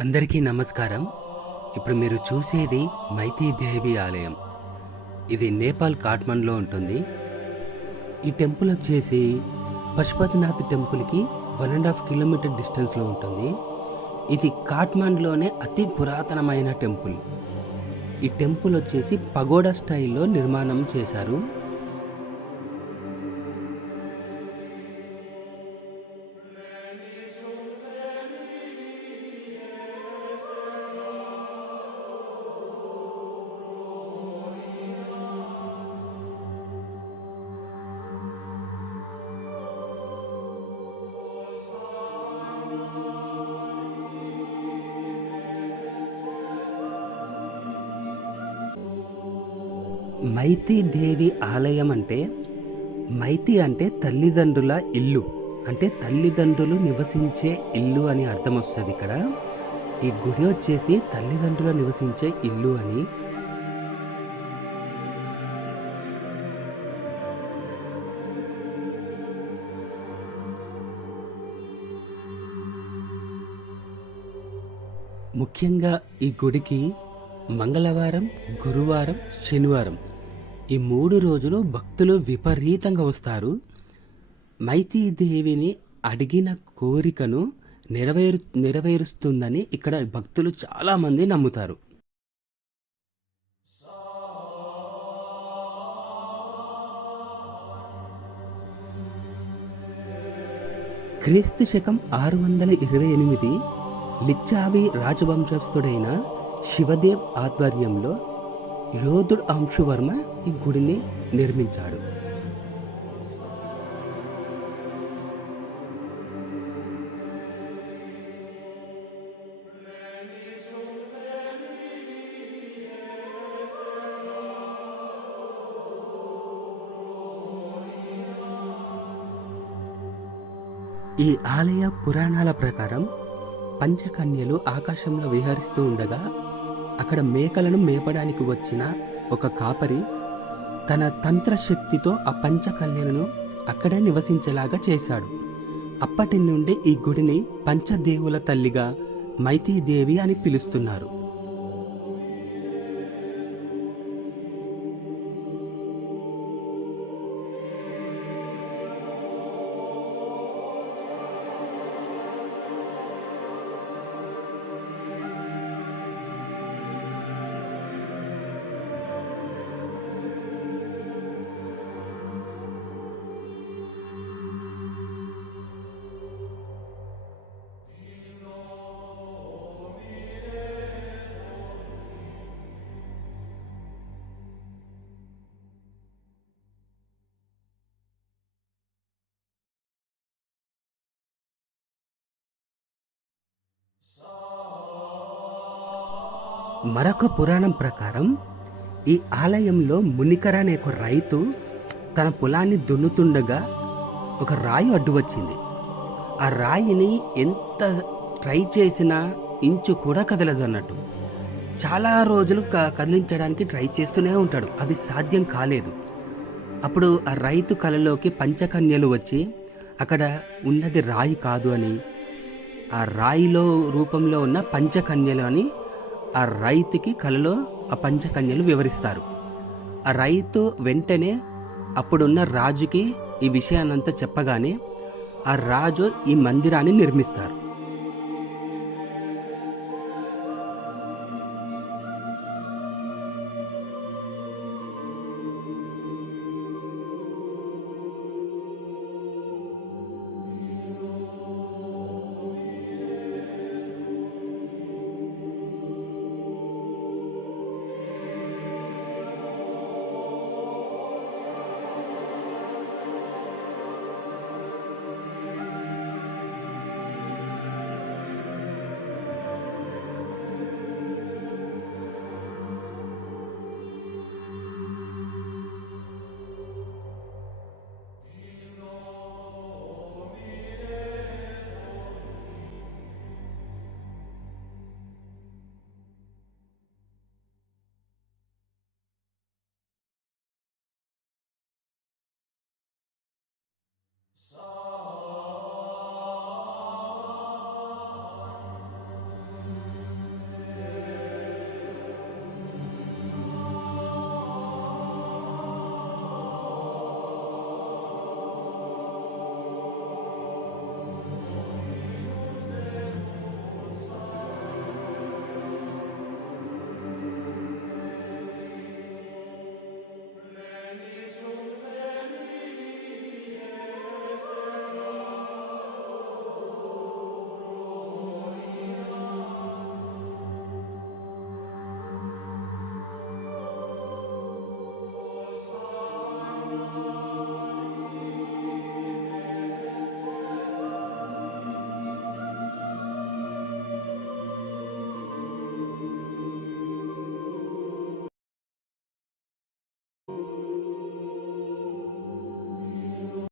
అందరికీ నమస్కారం. ఇప్పుడు మీరు చూసేది మైతీ దేవి ఆలయం. ఇది నేపాల్ కాట్మండ్లో ఉంటుంది. ఈ టెంపుల్ వచ్చేసి పశుపతినాథ్ టెంపుల్కి వన్ అండ్ హాఫ్ కిలోమీటర్ డిస్టెన్స్లో ఉంటుంది. ఇది కాట్మండ్లోనే అతి పురాతనమైన టెంపుల్. ఈ టెంపుల్ వచ్చేసి పగోడా స్టైల్లో నిర్మాణం చేశారు. మైతి దేవి ఆలయం అంటే మైతి అంటే తల్లిదండ్రుల ఇల్లు. అంటే తల్లిదండ్రులు నివసించే ఇల్లు అని అర్థం వస్తుంది ఇక్కడ. ఈ గుడి వచ్చేసి తల్లిదండ్రులు నివసించే ఇల్లు అని ముఖ్యంగా ఈ గుడికి మంగళవారం గురువారం శనివారం ఈ మూడు రోజులు భక్తులు విపరీతంగా వస్తారు. మైతీ దేవిని అడిగిన కోరికను నెరవేరు నెరవేరుస్తుందని ఇక్కడ భక్తులు చాలామంది నమ్ముతారు. క్రీస్తు శకం ఆరు వందల ఇరవై ఎనిమిది లిచ్చావి రాజవంశస్థుడైన శివదేవ్ ఆధ్వర్యంలో యోధుడు అంశువర్మ ఈ గుడిని నిర్మించాడు. ఈ ఆలయ పురాణాల ప్రకారం పంచకన్యలు ఆకాశంలో విహరిస్తూ ఉండగా అక్కడ మేకలను మేపడానికి వచ్చిన ఒక కాపరి తన తంత్రశక్తితో ఆ పంచకన్యలను అక్కడే నివసించేలాగా చేశాడు. అప్పటి నుండి ఈ గుడిని పంచదేవుల తల్లిగా మైతీదేవి అని పిలుస్తున్నారు. మరొక పురాణం ప్రకారం ఈ ఆలయంలో మునికర అనే ఒక రైతు తన పొలాన్ని దున్నుతుండగా ఒక రాయి అడ్డు వచ్చింది. ఆ రాయిని ఎంత ట్రై చేసినా ఇంచు కూడా కదలదు అన్నట్టు. చాలా రోజులు క- కదిలించడానికి ట్రై చేస్తూనే ఉంటాడు. అది సాధ్యం కాలేదు. అప్పుడు ఆ రైతు కలలోకి పంచకన్యలు వచ్చి అక్కడ ఉన్నది రాయి కాదు అని ఆ రాయిలో రూపంలో ఉన్న పంచకన్యలు అని ఆ రైతుకి కలలో ఆ పంచకన్యలు వివరిస్తారు. ఆ రైతు వెంటనే అప్పుడున్న రాజుకి ఈ విషయాన్నంతా చెప్పగానే ఆ రాజు ఈ మందిరాన్ని నిర్మిస్తారు.